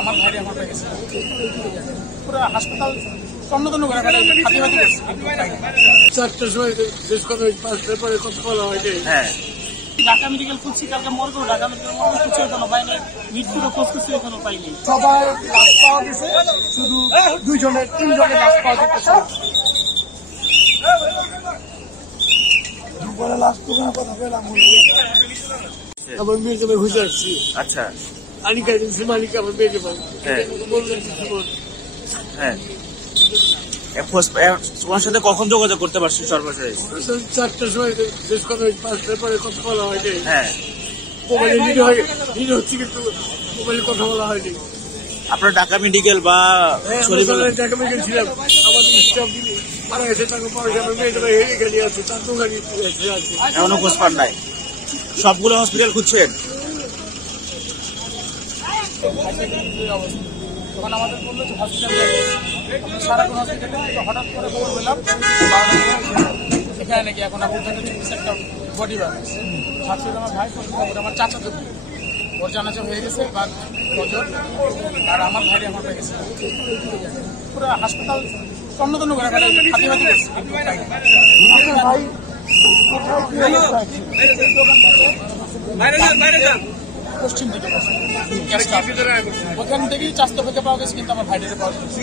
আমার ভাইরে আমার গেছে পুরো হাসপাতাল তন্ন করে ফেলে হাতি করছে। 4টার সময় শেষ কথা 5টার পরে কথা বলা হয়। হ্যাঁ, ঢাকা মেডিকেল খুঁজছি, কালকে মর্গেও ঢাকা মেডিকেল মর্গে খুঁজছে, এখনো পাইনি। মৃত্যুরও খোঁজ খুঁজছি, এখনো পাইনি। সবার লাশ পাওয়া গেছে, শুধু 3জনের লাশ পাওয়া যেতেছে। দুপুরে লাশ তো কথা পেলাম, আমার মেয়েকে আমি খুঁজে আসছি। আচ্ছা, আনিকা এজেন্সি মালিক আমার মেয়েকে বললেন হ্যাঁ, তোমার সাথে কখন যোগাযোগ করতে পারছি? সর্বশেষ 4টার সময় শেষ কথা 5টার পরে কথা বলা হয়। হ্যাঁ, মোবাইলে ভিডিও হচ্ছে, কিন্তু মোবাইলে কথা বলা হয়নি। আপনার ঢাকা মেডিকেল বা ঢাকা মেডিকেল ছিলাম, আমাদের স্টাফ দিলে মারা গেছে, টাকা পয়সা আমার মেয়েটা হেরে গেলে আছে, তার দোকানে আছে। এখনো খোঁজ পান নাই? সবগুলো হসপিটাল খুঁজছেন? তখন আমাদের বললো যে হসপিটালে সারাক্ষণ হসপিটালে, হঠাৎ করে খবর পেলাম এখানে নাকি এখন পর্যন্ত 24 একটা বডি বার আছে। ভাবছিল আমার ভাই, আমার চাচা তো ওর জানাজা হয়ে গেছে বা ফজর, আর আমার ভাইরে আমার গেছে পুরো হাসপাতাল তন্ন করে ফেলে হাতি করছে। পশ্চিম দিকে ওখান থেকেই চাস্তো থেকে পাওয়া গেছে, কিন্তু আমার ভাইটারে পাওয়া গেছে।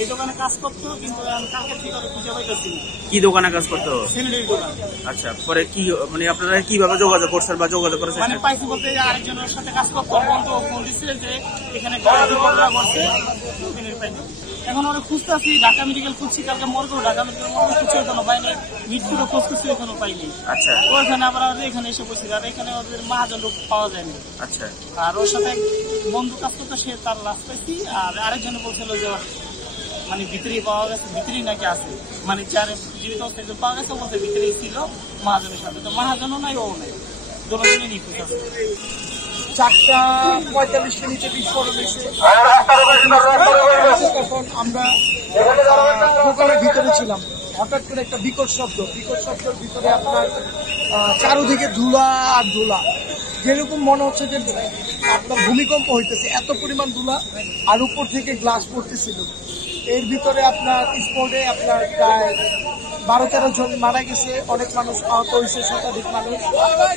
এই দোকানে কাজ করতো, কিন্তু কাকে ঠিক করে খুঁজে পাইতেছি না। কি দোকানে কাজ করতো? স্যানিটারি দোকান। আচ্ছা, পরে কি মানে আপনারা কিভাবে যোগাযোগ করছেন বা যোগাযোগ করেছেন? মানে পাইছি বলতে আরেকজনের সাথে কাজ করতো, বন্ধু ফোন দিচ্ছে যে এখানে করছে, এখন ওরা খুঁজতে আসি। ঢাকা মেডিকেল খুঁজছি, কালকে মর্গেও ঢাকা মেডিকেল মর্গে খুঁজছে, এখনো পাইনি। মৃত্যুরও খোঁজ খুঁজছি, এখনো পাইনি। আচ্ছা, ওইখানে আবার এখানে এসে বসি, আর এখানে ওদের মহাজন পাওয়া যায়নি। আচ্ছা, আর ওর সাথে বন্ধু কাজ করতো, সে তার লাশ পাইছি। আর আরেকজনে বলছিল যে মানে ভিতরেই পাওয়া গেছে, ভিতরেই নাকি আছে, মানে যার জীবিত অবস্থায় পাওয়া গেছে বলতে ভিতরেই ছিল মহাজনের সাথে। তো মহাজনও নাই, ও নাই, দুজনই নিখোঁজ আছে। 4:45 নিচে বিস্ফোরণ হয়েছে। তখন আমরা দোকানের ভিতরে ছিলাম, হঠাৎ করে একটা বিকট শব্দের ভিতরে আপনার চারোদিকে ধুলা আর ধুলা, যেরকম মনে হচ্ছে যে আপনার ভূমিকম্প হইতেছে, এত পরিমাণ ধুলা, আর উপর থেকে গ্লাস পড়তেছিল। এর ভিতরে আপনার স্পটে আপনার প্রায় 12-13 জন মারা গেছে, অনেক মানুষ আহত হয়েছে, শতাধিক মানুষ।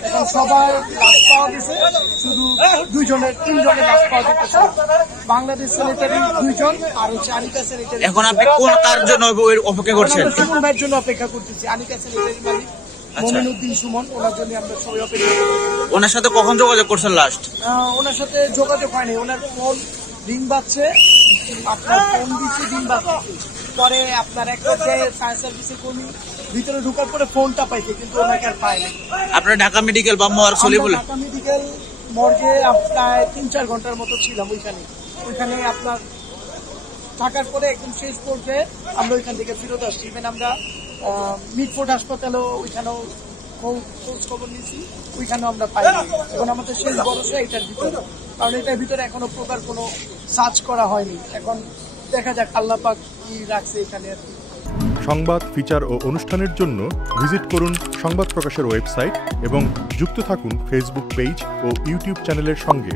এখন সবার লাশ পাওয়া গেছে, শুধু 3জনের লাশ পাওয়া যেতেছে। বাংলাদেশ স্যানিটারি 2 জন, আর হচ্ছে আনিকা স্যানিটারি। এখন আপনি কোন কার জন্য অপেক্ষা করছেন? সুমন ভাইয়ের জন্য অপেক্ষা করতেছি। আনিকা স্যানিটারি মালিক মমিনুদ্দিন সুমন, ওনার জন্য আমরা সবাই অপেক্ষা করতেছি। ওনার সাথে কখন যোগাযোগ করছেন লাস্ট? ওনার সাথে যোগাযোগ হয়নি, ওনার ফোন রিং বাজছে, আপনার ফোন দিচ্ছে, রিং বাজছে। পরে আপনার একটা ফায়ার সার্ভিসের কর্মী ভিতরে ঢুকার পরে ফোনটা পাইছে, কিন্তু ওনাকে আর পায়নি। আপনার ঢাকা মেডিকেল বা মর্গ সলিমুল্লাহ? ঢাকা মেডিকেল মর্গে প্রায় 3-4 ঘন্টার মতো ছিলাম ওইখানে আপনার থাকার পরে একদম শেষ পর্যায়ে আমরা ওইখান থেকে ফেরত আসছি। ইভেন আমরা মিটফোর্ড হাসপাতালেও ওইখানেও খোঁজ খবর নিয়েছি, ওইখানেও আমরা পাইনি। এখন আমাদের শেষ ভরসা এটার ভিতরে, কারণ এটার ভিতরে এখনো প্রকার কোনো সার্চ করা হয়নি। এখন দেখা যাক আল্লাহ পাক কি রাখছে এখানে। সংবাদ, ফিচার ও অনুষ্ঠানের জন্য ভিজিট করুন সংবাদ প্রকাশের ওয়েবসাইট এবং যুক্ত থাকুন ফেসবুক পেজ ও ইউটিউব চ্যানেলের সঙ্গে।